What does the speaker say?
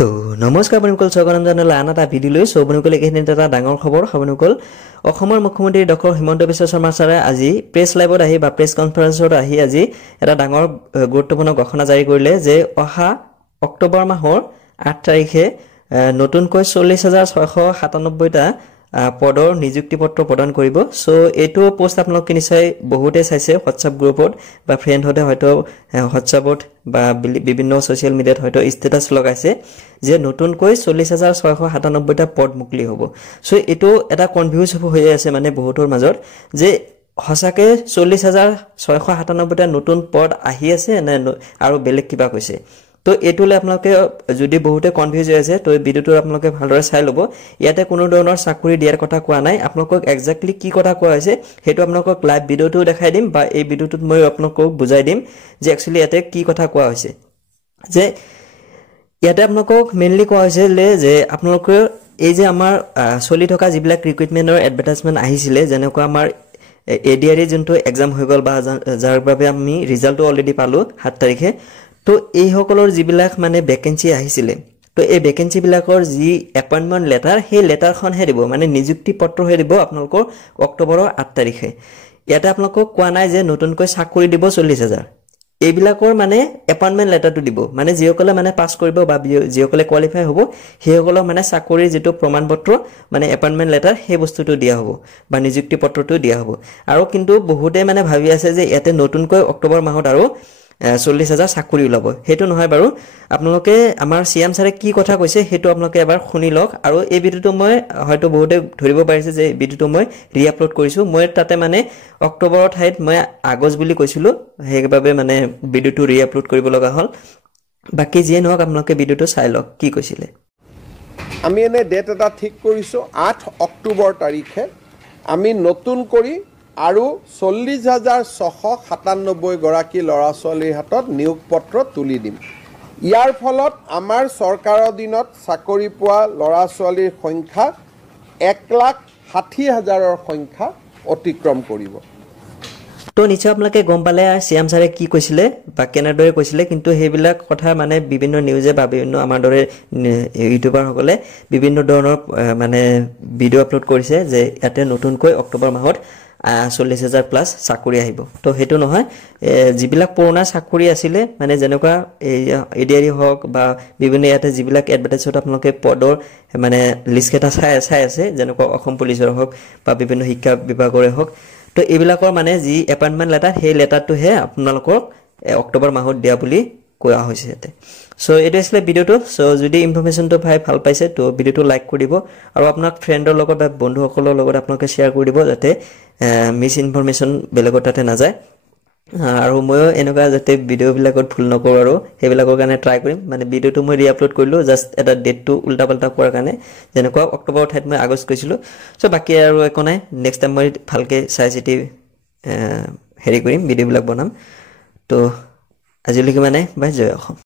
তো নমস্কাৰ বন্ধুসকল স্বাগতম জনালোঁ আন এটা ভিডিঅ'লৈ বন্ধুসকল এইখিনি এটা ডাঙৰ খবৰ বন্ধুসকল অসমৰ মুখ্যমন্ত্ৰী ডক্টৰ হিমন্ত বিশ্ব শৰ্মা ছাৰে আজি প্ৰেছ লাইভত আহি বা প্ৰেছ কনফাৰেন্সত আহি আজি এটা ডাঙৰ গুৰুত্বপূৰ্ণ ঘোষণা জাৰি কৰিলে যে অহা অক্টোবৰ মাহৰ 8 তাৰিখে নতুনকৈ 40697টা পদৰ নিযুক্তি পত্ৰ প্ৰদান কৰিব সো এটো পোষ্ট আপোনালোকে নিশ্চয় বহুতে চাইছে WhatsApp গ্ৰুপত বা ফ্ৰেন্ড হতে হয়তো WhatsAppত বা বিভিন্ন সোশ্যাল মিডিয়াত হয়তো ষ্টেটাস লগাইছে যে নতুনকৈ 40697টা পদ মুকলি হ'ব সো এটো এটা কনফিউজ হৈ আছে মানে বহুতৰ মাজত যে হসাকে 40697টা নতুন পদ আহি আছে না আৰু বেলেগ কিবা কৈছে তো এটোলে আপোনালোকে যদি বহুতে কনফিউজ হৈ আছে তো ভিডিওটো আপোনালোকে ভালদৰে চাই লব ইয়াতে কোনো ধৰণৰ চাকৰি দিয়াৰ কথা কোৱা নাই আপোনালোকক এক্স্যাক্টলি কি কথা কোৱা হৈছে হেতু আপোনালোকক লাইভ ভিডিওটো দেখাই দিম বা এই ভিডিওটোত মই আপোনালোকক বুজাই দিম যে একচুয়ালি ইয়াতে কি কথা কোৱা হৈছে যে ইয়াতে আপোনালোকক মেইনলি কোৱা হৈছে যে আপোনালোকে এই যে আমাৰ চলি থকা যিবিলাক ৰিক্ৰুটমেন্টৰ এডভাৰটাইজমেন্ট আহিছিলে যেনেকুৱা আমাৰ এডিআৰই যোনটো এক্সাম হৈ গল বা যাৰ বাবে আমি ৰিজাল্টটো অলৰেডি পালো 7 তাৰিখে তো এই সকলৰ যিবিলাক মানে ভ্যাকেন্সি আহিছিলে তো এই ভ্যাকেন্সি বিলাকৰ যি এপয়েন্টমেন্ট লেটাৰ সেই লেটাৰখন হে দিব মানে নিযুক্তি পত্ৰ হে দিব আপোনালোকৰ অক্টোবৰৰ 8 তাৰিখে ইয়াতে আপোনালোকক কোৱা নাই যে নতুনকৈ চাকৰি দিব 40000 এইবিলাকৰ মানে এপয়েন্টমেন্ট লেটাৰটো দিব মানে যিসকলে মানে পাস কৰিব বা যিসকলে কোৱালিফাই হ'ব সেইসকলক মানে চাকৰিৰ যেটো প্ৰমাণপত্ৰ মানে এপয়েন্টমেন্ট লেটাৰ সেই বস্তুটো দিয়া হ'ব বা নিযুক্তি পত্ৰটো দিয়া হ'ব আৰু কিন্তু বহুতে মানে ভাবি আছে যে ইয়াতে নতুনকৈ অক্টোবৰ মাহত আৰু 40000 চাকৰি ওলাব হেতু নহয় বাৰু আপোনালোকে আমাৰ সিএম ছাৰে কি কথা কৈছে হেতু আপোনালোকে এবাৰ শুনি লওক আৰু এই ভিডিওটো মই হয়তো বহুতে ধৰিব পাৰিছে যে ভিডিওটো মই ৰিআপলোড কৰিছো মই তাতে মানে অক্টোবৰৰ ঠাইত মই আগষ্ট বুলি কৈছিলো হেইভাবে মানে ভিডিওটো ৰিআপলোড কৰিব লগা হল বাকি যে নহক আপোনালোকে ভিডিওটো চাই লওক কি কৈছিলে আমি এনে ডেট এটা ঠিক কৰিছো 8 অক্টোবৰ তাৰিখে আমি নতুন কৰি আৰু 40697 গৰাকী লৰা ছোৱালীৰ হাতত নিয়োগ পত্ৰ তুলি দিম ইয়াৰ ফলত আমাৰ চৰকাৰৰ দিনত চাকৰি পোৱা লৰা ছোৱালীৰ সংখ্যা 1,60,000ৰ সংখ্যা অতিক্ৰম কৰিব তো নিশ্চয় আপোনালোকে গম পালে সিএম ছাৰে কি কৈছিলে বা কেনেদৰে কৈছিলে কিন্তু হেবিলাক কথা মানে বিভিন্ন নিউজে বা বিভিন্ন আমাৰ দৰে ইউটিউবাৰ সকলে বিভিন্ন ধৰণৰ মানে ভিডিও আপলোড কৰিছে যে ইয়াতে নতুনকৈ অক্টোবৰ মাহত 40000 প্লাস চাকৰি আহিব তো হেতু নহয় যিবিলাক পুৰণা চাকৰি আছিল মানে যেনেকুৱা এডিআৰই হক বা বিভিন্ন ইয়াতে যিবিলাক এডভাৰটাইজত আপোনালোকে পদৰ মানে লিষ্ট এটা চাই আছে যেনেকুৱা অসম পুলিচৰ হক বা বিভিন্ন শিক্ষা বিভাগৰে হক তো এইবিলাকৰ মানে যি এপয়েন্টমেন্ট লেটাৰ সেই লেটাৰটো হে আপোনালোকক অক্টোবৰ মাহত দিয়া বুলি কোৱা হৈছে ইয়াতে সো এটা আছিল ভিডিওটো সো যদি ইনফৰমেশনটো ভাল পাইছে তো ভিডিওটো লাইক কৰি দিব আৰু আপোনাৰ ফ্ৰেণ্ডৰ লগত বা বন্ধুসকলৰ লগত আপোনালোকে শেয়াৰ কৰি দিব যাতে মিস ইনফৰমেশন বেলেগৰ তাতে না যায় আৰু মই এনেকুৱা যাতে ভিডিও বিলাকত ভুল নকৰো আৰু হেবিলাকৰ কাৰণে ট্ৰাই কৰিম মানে ভিডিওটো মই ৰিআপলোড কৰিলো জাস্ট এটা ডেটটো উল্টা পাল্টা কৰাৰ কাৰণে যেনেকুৱা অক্টোবৰ ঠাইত মই আগষ্ট কৈছিলো সো বাকি আৰু একো নাই নেক্সট টাইম মই ভালকে চাই চিটি হেৰি কৰিম ভিডিও বিলাক বনাম তো আজিলৈকে মানে বাই জয় অসম